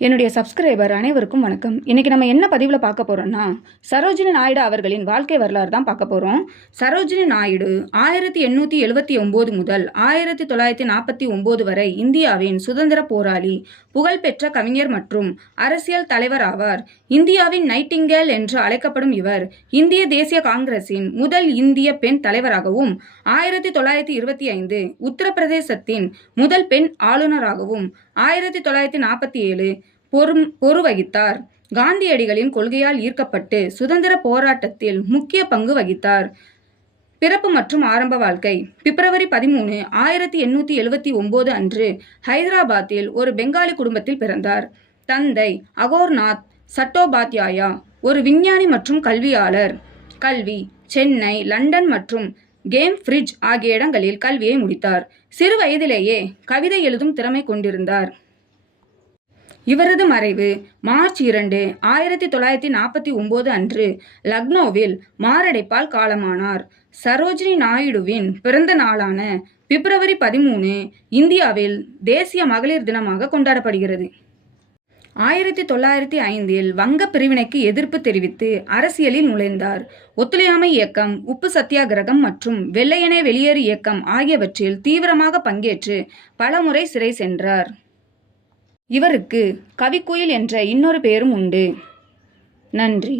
என்னுடைய சப்ஸ்கிரைபர் அனைவருக்கும் வணக்கம். இன்றைக்கி நம்ம என்ன பதிவில் பார்க்க போகிறோம்னா, சரோஜினி நாயுடு அவர்களின் வாழ்க்கை வரலாறு தான் பார்க்க போகிறோம். சரோஜினி நாயுடு 1879 முதல் 1949 வரை இந்தியாவின் சுதந்திர போராளி, புகழ்பெற்ற கவிஞர் மற்றும் அரசியல் தலைவர் ஆவார். இந்தியாவின் நைட்டிங்கேல் என்று அழைக்கப்படும் இவர் இந்திய தேசிய காங்கிரசின் முதல் இந்திய பெண் தலைவராகவும் 1925 உத்தரப்பிரதேசத்தின் முதல் பெண் ஆளுநராகவும் 1947 பொறு வகித்தார். காந்தியடிகளின் கொள்கையால் ஈர்க்கப்பட்டு சுதந்திர போராட்டத்தில் முக்கிய பங்கு வகித்தார். பிறப்பு மற்றும் ஆரம்ப வாழ்க்கை. பிப்ரவரி 13, 1879 அன்று ஹைதராபாத்தில் ஒரு பெங்காலி குடும்பத்தில் பிறந்தார். தந்தை அகோர்நாத் சட்டோபாத்யாயா ஒரு விஞ்ஞானி மற்றும் கல்வியாளர். கல்வி சென்னை, லண்டன் மற்றும் கேம்பிரிட்ஜ் ஆகிய இடங்களில் கல்வியை முடித்தார். சிறு வயதிலேயே கவிதை எழுதும் திறமை கொண்டிருந்தார். இவரது மறைவு மார்ச் 2, 1949 அன்று லக்னோவில் மாரடைப்பால் காலமானார். சரோஜினி நாயுடுவின் பிறந்த நாளான பிப்ரவரி 13 இந்தியாவில் தேசிய மகளிர் தினமாக கொண்டாடப்படுகிறது. 1905 வங்க பிரிவினைக்கு எதிர்ப்பு தெரிவித்து அரசியலில் நுழைந்தார். ஒத்துழையாமை இயக்கம், உப்பு சத்தியாகிரகம் மற்றும் வெள்ளையனே வெளியேறு இயக்கம் ஆகியவற்றில் தீவிரமாக பங்கேற்று பலமுறை சிறை சென்றார். இவருக்கு கவிக்குயில் என்ற இன்னொரு பெயரும் உண்டு. நன்றி.